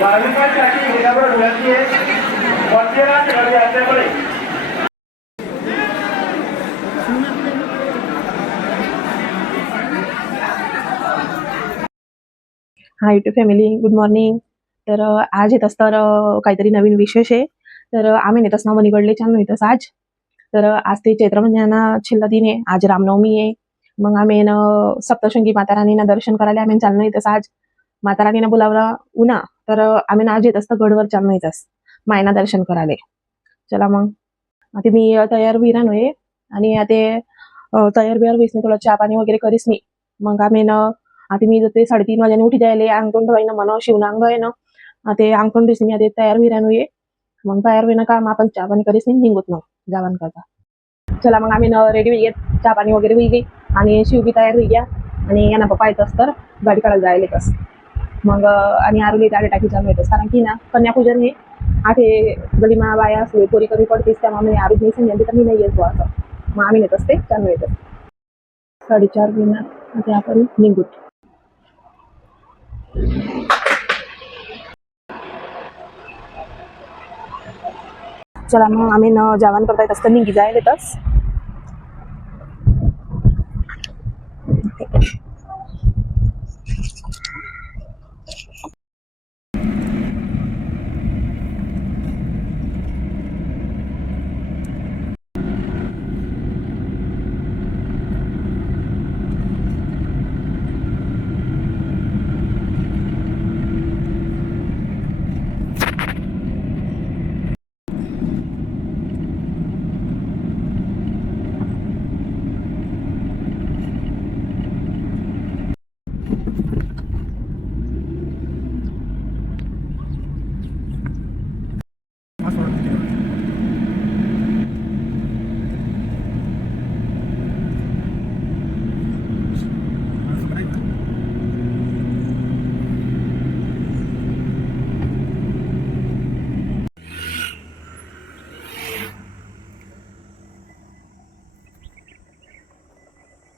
भाविकांसाठी उद्यावर डोळ्याची मंदिरात गर्दी असल्यामुळे hi YouTube family, good morning. तर आज येत असतं काहीतरी नवीन विशेष आहे. तर आम्ही नेत असणार वणीगडले छान येतस आज. तर आज ते चैत्र महिन्याना छिल्ला दिन आहे. आज रामनवमी आहे. मग आम्ही सप्तशृंगी माता राणीना दर्शन करायला आम्ही चाललो येतस आज. माता राणीनं बोलावला उन्हा, तर आम्ही आज येत असतं गडवर चाललो येतस मायना दर्शन करायला. चला मग आता मी तयार होई राहणोय आणि आता तयार बियार होईस नाही, थोडं चहा पाणी वगैरे करीस मी. मग आम्ही आता मी जाते 3:30 वाजता उठी जायला अंगण ठेवायला म्हणा शिवनांग आहे ना. ते अंगण दिसली मी आता तयार होई राहणोय. मग तयार होईना काम आपण चहा पाणी करीस नाही निघत मग जावान करता. चला मग आम्ही रेडी होई गेत, चहा पाणी वगैरे होई गे आणि शिव बी तयार होई गया आणि यांना पप्पा येत असतं गाडी काढायला जायला येतस. मग आणि आरुली गाडी टाकी चालू येतस, कारण की ना कन्यापूजन हे आठे गलीमा बाया असले पोरी कमी पडतेस त्यामुळे मी आरू नाही सांगितले तर मी नाही येत असं. मग आम्ही नेत असते चालू येतं 4:30 मिनिटात आता आपण निघूत. चला मग आम्ही जेवण करता येत असतं निघी जायला येतस.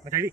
बताइए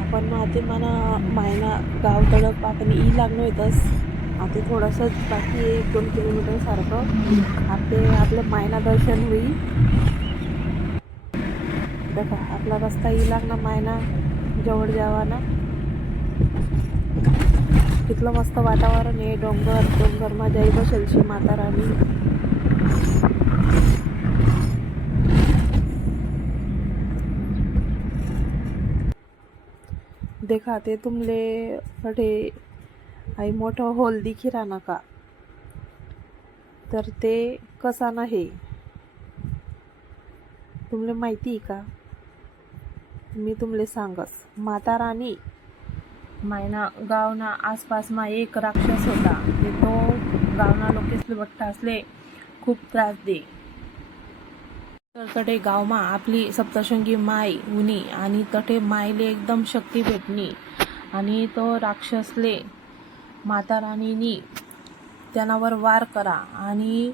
आपण आता मला मायना गाव तडक आपण लागलो येतस. आता थोडंसं बाकी 1-2 किलोमीटर सारखं आपलं मायना दर्शन होईल. बघा आपला रस्ता लागला मायना जवळ जावाना. तिथलं मस्त वातावरण आहे, डोंगर मा जाई बसेलशी माता राणी. देखा ते तुमले अठे आई मोठं हॉल दिखी राहणार का, तर ते कसा नाही तुमले माहिती का. मी तुमले सांगस. माता राणी मायना गावना आसपासमा एक राक्षस होता. तो गावना लोकेसले बट्टा असले खूप त्रास दे. तर तटे गावमा आपली सप्तशृंगी माय उनी आणि तटे मायले एकदम शक्ती भेटणी. आणि तो राक्षसले माता राणीनी त्यानावर वार करा आणि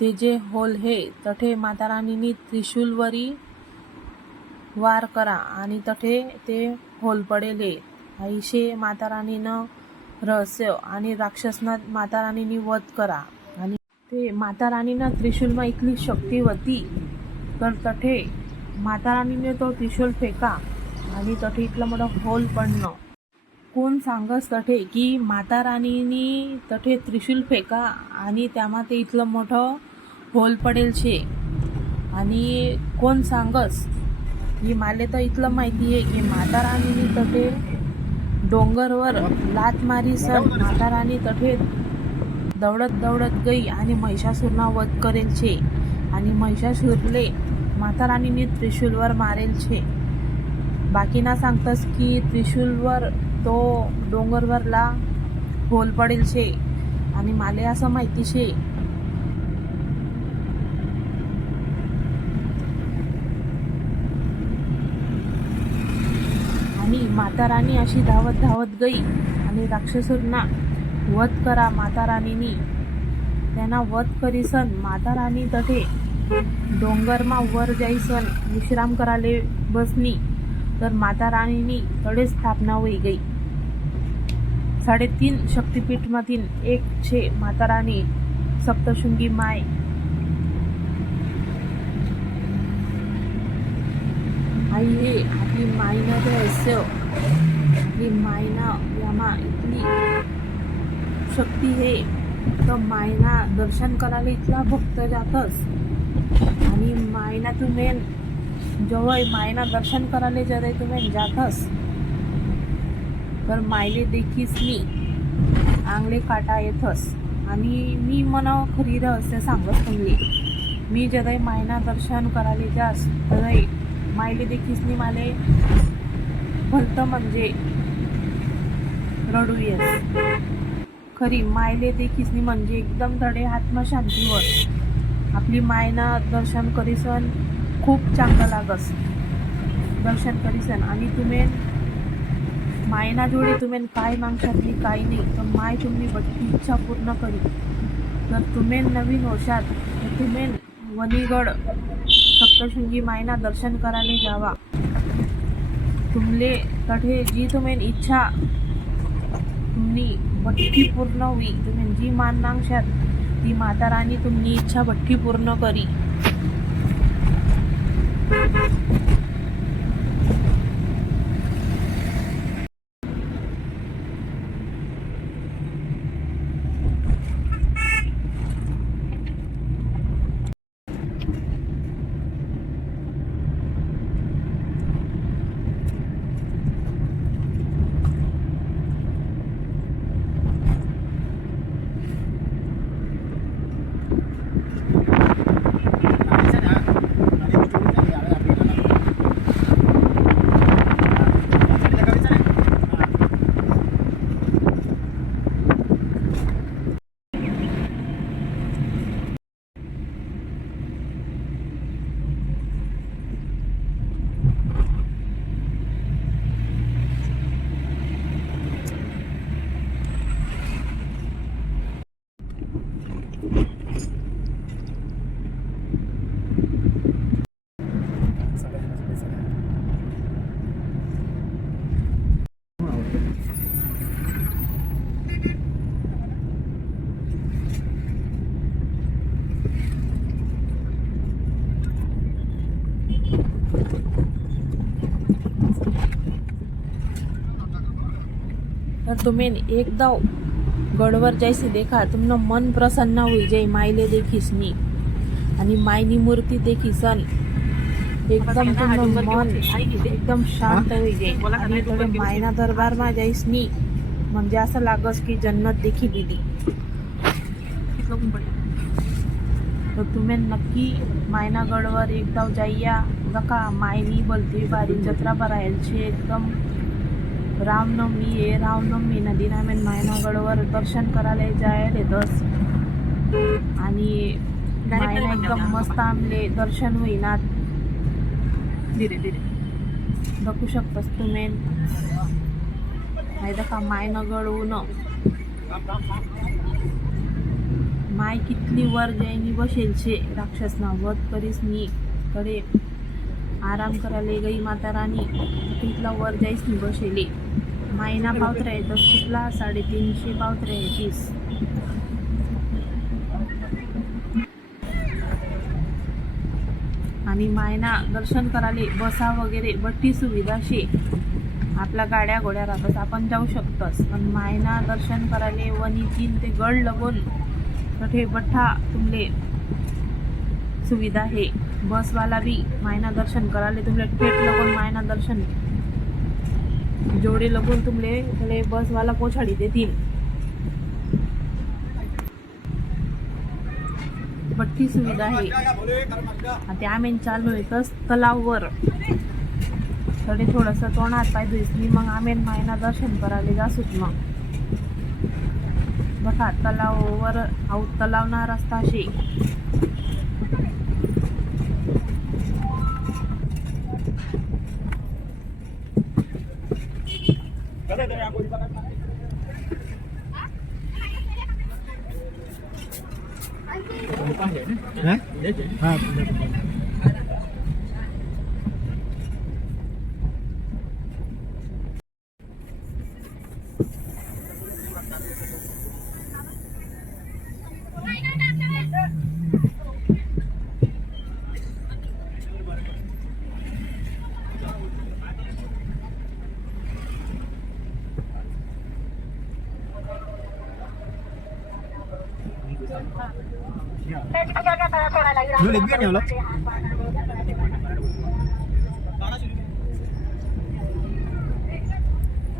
ते जे होल हे तठे माता राणीनी त्रिशूलवरी वार करा आणि तठे ते होल पडेले. आईशे माता राणीनं रहस्य आणि राक्षसना माता राणीनी वध करा. आणि ते माता राणीनं त्रिशूलमा इथली शक्ती होती तर तठे माता राणीने तो त्रिशूल फेका आणि तठे इतलं मोठं होल पडणं. कोण सांगस तठे की माता राणीनी तठे त्रिशूल फेका आणि त्यामा ते इतलं मोठं होल पडेल शे. आणि कोण सांगस की माले तर इतलं माहिती आहे की माता राणीनी तठे डोंगरवर लात मारी सन माता राणी तठे दौडत दौडत गई आणि महिषासूरना वध करेल छे. आणि महिषासूरले माता राणीने त्रिशूलवर मारेल छे. बाकीना सांगतस की त्रिशूलवर तो डोंगरवरला होल पडेल छे. आणि माले असं माहिती शे. आणि माता राणी अशी धावत धावत गई आणि राक्षसूरना वध करा माता राणीनी. त्यांना वध करीसन माता राणी तठे डोंगरमा वर जाईसन विश्राम कराले बसनी. तर माता राणीनी तडे स्थापना होई गई. 3.5 शक्तिपीठमधील एक छे माता राणी सप्तशृंगी माय. आई हे आपली माईनं ते रहस्य, आपली माईनं यामा इतली शक्ती हे तर मायना दर्शन करायला इतला भक्त जातस. आणि मायना तुम्ही जवळ मायना दर्शन करायला जरे तुम्ही जातस तर मायले देखीस मी आंगले काटा येतस. आणि मी मना खरी रहस्य सांगत तुम्ही, मी जदय मायना दर्शन करायला जास तदय मायले देखीस मी माले भलतं म्हणजे रडू येस. खरी मायले देखीसनी म्हणजे एकदम तडे आत्मशांतीवर आपली मायना दर्शन करीसन खूप चांगलं लागस दर्शन करीसन. आणि तुम्ही मायना जोडे तुम्ही काय मागशातली काय नाही तर माय तुम्ही बट्टी इच्छा पूर्ण करी. तर तुम्ही नवीन वर्षात तुम्ही वनीगड सप्तशृंगी मायना दर्शन करायला जावा. तुमले तठे जी तुम्ही इच्छा तुम्ही बट्टी पूर्ण होई. तुम्ही जी मान मागशात ती माता राणी तुमची इच्छा बट्टी पूर्ण करी. तर तुम्ही एकदा गडवर जैसे देखा तुमनं मन प्रसन्न होई जाई मायले देखीसनी. आणि मायनी मूर्ती देखीसन एकदम तुमनं मन एकदम शांत होई जाई. आणि थोडे मायना दरबारमा जाईसनी म्हणजे असं लागस की जन्नत देखी दिली. तर तुम्ही नक्की मायना गडवर एकदा जाईया. नका मायनी बोलते बारी जत्रा भरायला छे. एकदम रामनवमी आहे. रामनवमी नदीना मी मायनागडवर दर्शन करायला जायला येतस. आणि मायना एकदम मस्त आमले दर्शन होईना धीरे धीरे बघू शकतस तुम्ही. माहिती का मायनागड ऊन माय कितली वर जाईनी बसेल छे. राक्षसना वध करीस नी कडे आराम करायला गई माता राणी तिथला वर जाईस नी बसेले. मायना पावत राहे तर तिथला 350 पावत राहे 30. आणि मायना दर्शन कराले बसा वगैरे बट्टी सुविधा शे. आपल्या गाड्या घोड्या राहतात आपण जाऊ शकतोस, पण मायना दर्शन कराले वनीतीन ते गड लगून तठे बठ्ठा तुमले सुविधा है. बसवाला भी मायना दर्शन कराले तुमले थेट लगून मायना दर्शन जोडे लगून तुमले थोडे बसवाला पोछाडी देतील. बठ्ठी सुविधा आहे. आता आम्ही चाललो येतच तलाववर थोडे थोडंसं तोंडात पाय धुईसनी मग आम्ही मायना दर्शन करायला जासूच. मग बघा तलाववर तलावना रस्ता शे. Lu lebih ya lo?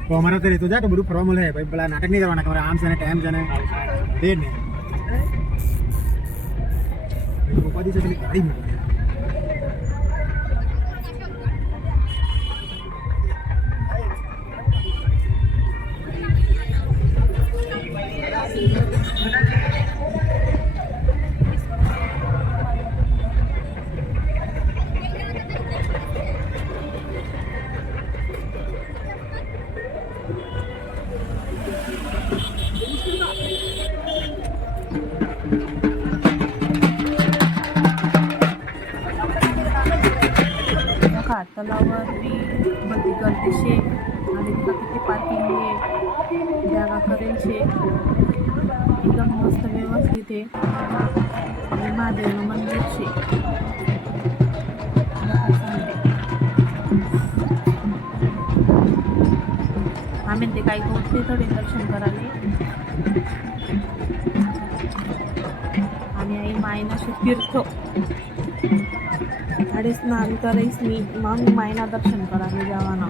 kalau हमारा तो तो जाके बड़ू फॉर्मल है भाई बड़ा नाटक नहीं करवाना हमारा आराम से टाइम जाना देर नहीं उपाधि से गाड़ी मिल तलावर भी बधी गर्दी शे आणि किती पार्किंग हे जागा करेल शे. एकदम मस्त व्यवस्थित आहे आणि महादेव मंदिर शे. आम्ही ते काही गोष्टी थोडे दर्शन कराले आणि आई मायना शे तीर्थ आणि स्नान करायस मी मग मायना दर्शन करायला जावाना.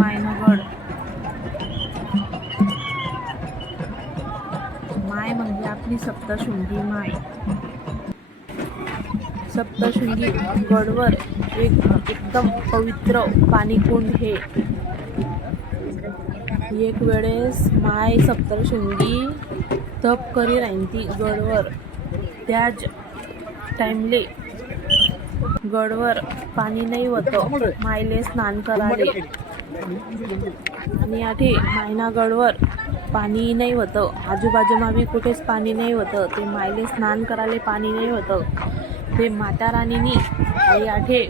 मायनागड माय म्हणजे आपली सप्तशृंगी माय. सप्तशृंगी गडवर एकदम पवित्र पाणीकुंड हे. एक वेळेस माय सप्तशृंगी तप करी राहिली गडवर. त्याच टाइमले गडवर पाणी नाही होतं मायले स्नान कराले आणि आठे मायना गडवर पाणी नाही होतं. आजूबाजूमा बी कुठेच पाणी नाही होतं. ते मायले स्नान कराले पाणी नाही होतं. ते माता राणीनी आई आठे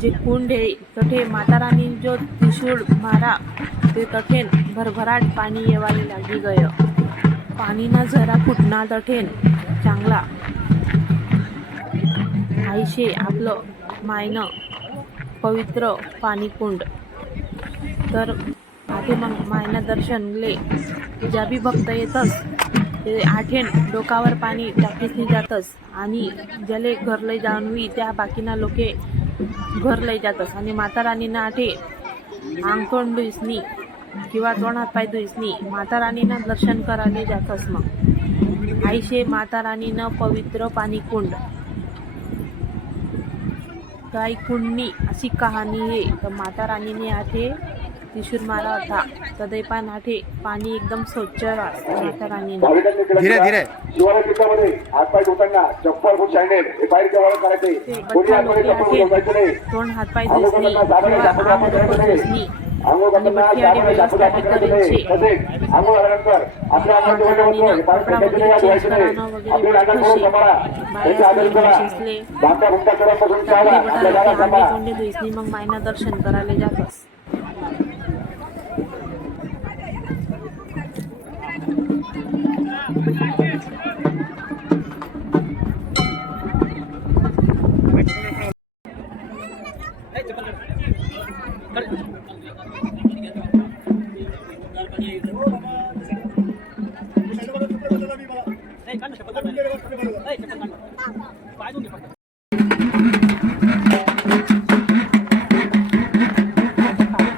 जे कुंड आहे तठे माता राणी जो त्रिशूळ मारा ते तठेन भरभराट पाणी येवाले लागी गय. पाणीना झरा फुटना तठेन चांगला आईशे आपलं मायनं पवित्र पाणीकुंड. तर आठे मग मायना दर्शनले ज्या बी भक्त येतस ते आठेन डोकावर पाणी टाकीसनी जातस आणि ज्याले घर लय जाऊन हुई त्या बाकीना लोके घर लय जातस. आणि माता राणीना आठे अंग तोंड धुईसनी किंवा तोंड हात पाय धुईसनी माता राणीना दर्शन करायला जातस. मग आईशे माता राणीनं पवित्र पाणीकुंड. काही कुंडनी अशी कहाणी आहे तर माता राणीने आठे त्रिशूळ मारा होता तदैपान आठे पाणी एकदम स्वच्छ माता राणीने. धीरे धीरे शिवालय चित्रामध्ये हातपाय धुताना चप्पल बूट सँडल हे बाहेर जवळ करायचे. कोणी आतमध्ये चप्पल घालायचं नाही. तोंड हात पाय धुईसनी किंवा अंग धुईसनी आणि मच्छी आडी व्यवस्था करायची. आंघोळ झाल्यानंतर आपल्या कपडा वगैरे चेंज करायला वगैरे तोंडे धुईसनी मग मायना दर्शन करायला जातस.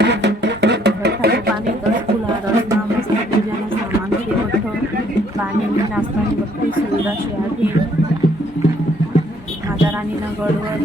बर्फाचे पाणी तर फुला रस्ता मस्त पूजानं सामान शे मोठं पाणी नाचतानी बघते सुविधा शे आहे माझ्या राणीनं गडवर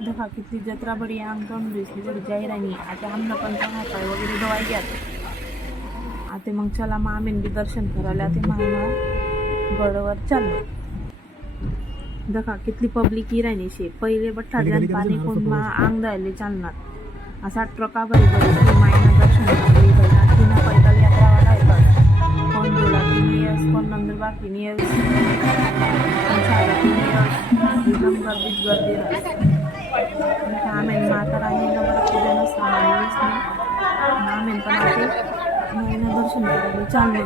देखा कितली जत्रा बड़ी आमकाम दिसली बड़ी जाहिरानी आता आमनं पण पाय वगैरे दवाई घ्यात आता मग चला मग आम्ही बी दर्शन करायला ते मायना गडवर चाललो देखा कितली पब्लिक ही राहिली शे पहिले बठ्ठा जण पाणी कोण मा आंग द्यायला चालणार असा ट्रका भरी भरी मायना दर्शन करायला भरला तिना पैदल यात्रा वाढायचं कोण बोला 3 इयर्स कोण नंदुरबार 3 इयर्स एकदम गर्दी आमेन माता राणीनं बरं पूजन सामान आमेन पण आता महिना दर्शन करायला चाललो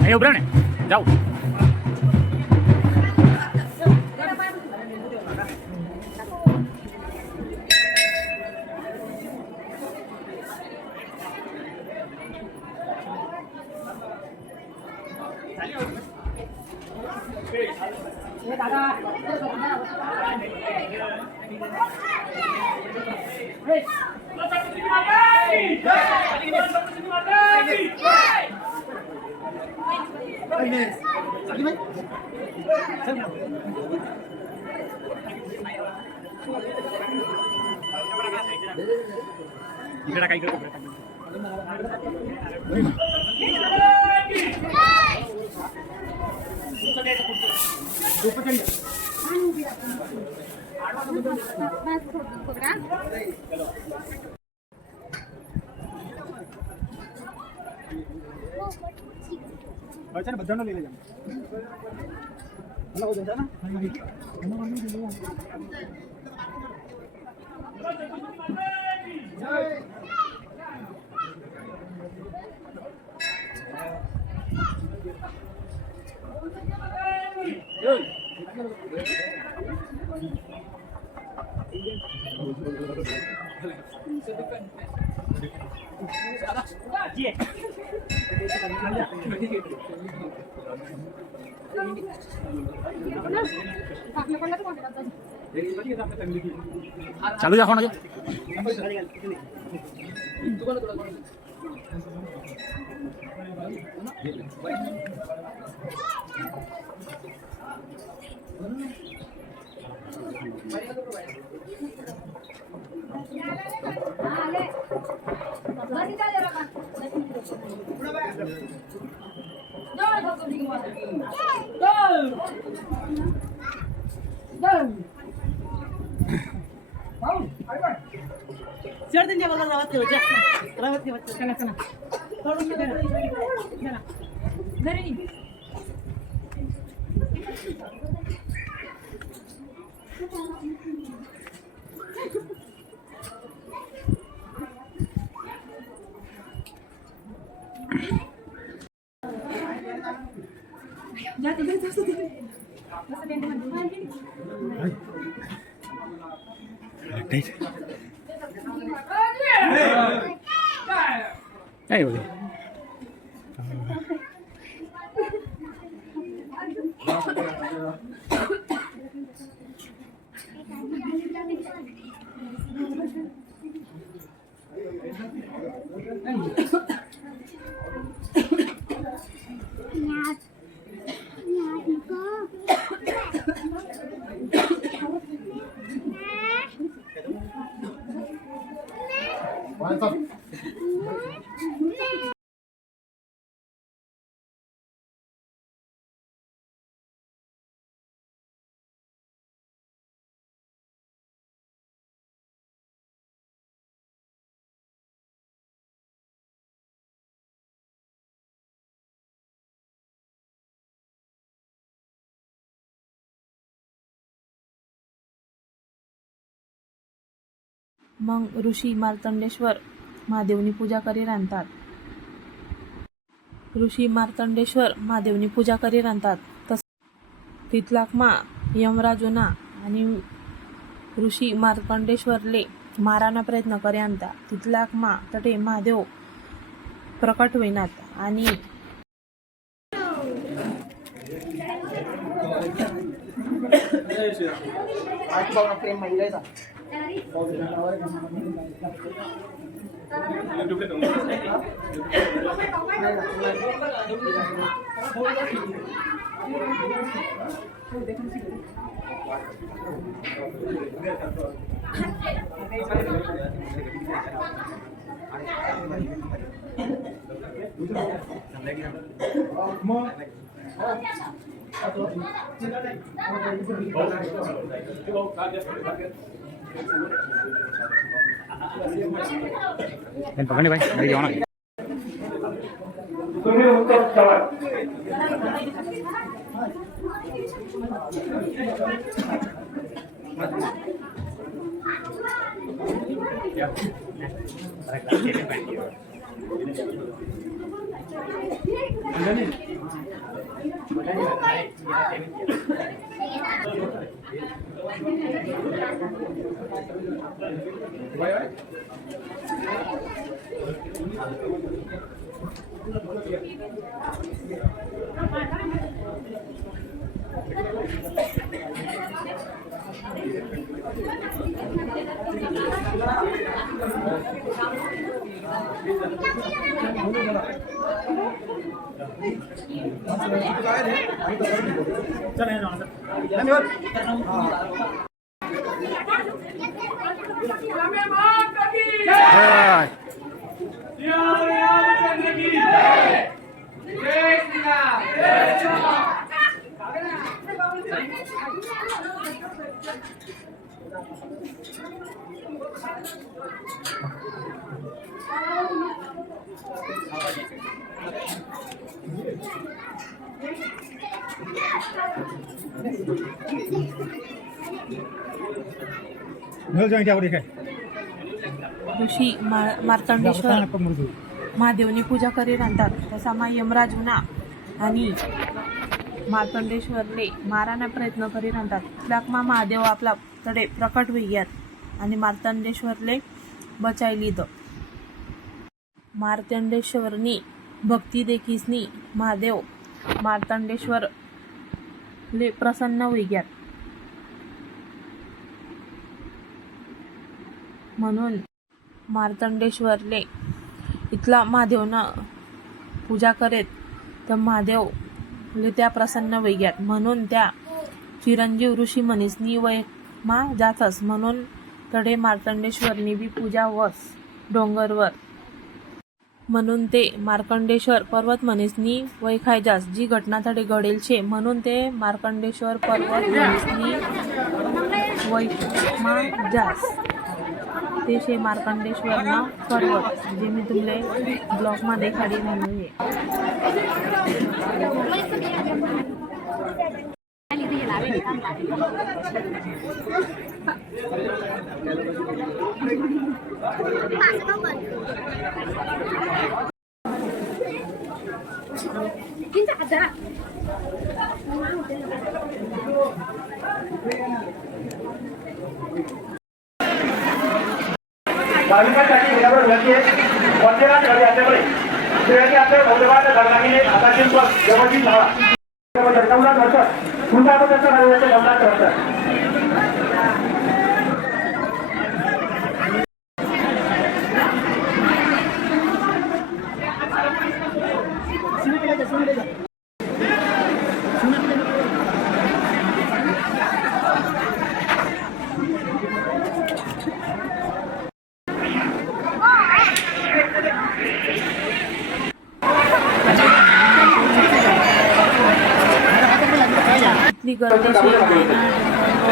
અહીં ઉભરા ને જાઓ. इकडे काय करतो अच्छा ना बधानो ले जाना हेलो हो जाता ना चालू जा फोन आगे चढ़ बघा रावत चला चला थोडं चला घरी जाते नहीं हो गया मग ऋषी मार्तंडेश्वर महादेवनी पूजा करी रांधतात. ऋषी मार्तंडेश्वर महादेवनी पूजा करी रांधतात. तस तिथलाक मा यमराजुना आणि ऋषी मार्कंडेश्वरले माराना प्रयत्न करे आणता. तिथलाक मा तटे महादेव प्रकट होईनात आणि पकड़ने भाई मेरी जाओ ना सुनील उत्तम चव्हाण ऋषी मार्तंडेश्वर महादेवनी पूजा करी रांधतात. तसा मा यमराजुना आणि मार्तंडेश्वरले माराना प्रयत्न करी रांधतात. तिथलाक मा महादेव आपला तडे प्रकट होईयात आणि मार्तंडेश्वरले बचाई लीध. मार्तंडेश्वरनी भक्ती देखीसनी महादेव मार्तंडेश्वर ले प्रसन्न होईयात. म्हणून मार्तंडेश्वरले इथला महादेवना पूजा करेत तर महादेवले त्या प्रसन्न होईयात. म्हणून त्या चिरंजीव ऋषी मनीसनी वय मा जातस. म्हणून तडे मार्तंडेश्वरनी बी पूजा वस डोंगरवर. म्हणून ते मार्कंडेश्वर पर्वत मनीसनी वय खाय जास. जी घटना तडे घडेल छे म्हणून ते मार्कंडेश्वर पर्वत मनीसनी वय मा जास. ते शे मार्कंडेश्वर ना पर्वत जे मी तुमले ब्लॉग मा देखाडी म्हणून हे भाविकांसाठी गेल्यावर विनंती आहे. वंदेनाथ घरी आल्यामुळे श्रेणी आपल्या भौरवाद धर्माने हातातील व्यवस्थित व्हावा. नवनाथ वर्ष पुन्हा नवनाथ वर्ष इतली गर्दीशी मायना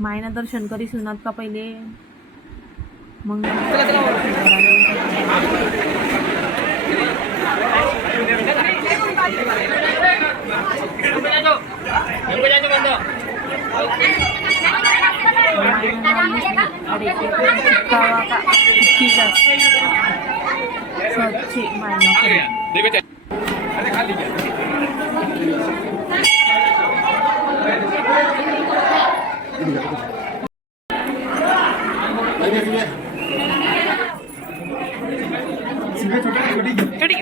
मायना दर्शन करी सुनात का पहिले मग सच्ची मायना छोटी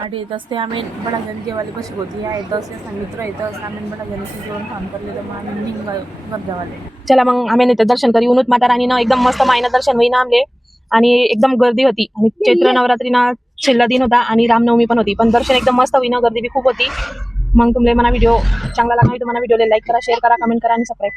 आणि येत असते आम्ही बडा जण जेवायला बसली होती येत असते मित्र येत असते आम्ही बडा जणांशी जेवण काम करले तर मग आम्ही निघ गरजावाले. चला मग आम्ही नेते दर्शन करी उन्नत माता राणीनं एकदम मस्त मायना दर्शन होईना आमले आणि एकदम गर्दी होती आणि चैत्र नवरात्रीना छेल्ला दिन होता आणि रामनवमी पण होती पण दर्शन एकदम मस्त होईना गर्दी बी खूप होती. मग तुम्हाला मला व्हिडिओ चांगला लागला तर मला व्हिडिओला लाईक करा शेअर करा कमेंट करा आणि सबस्क्राईब करा.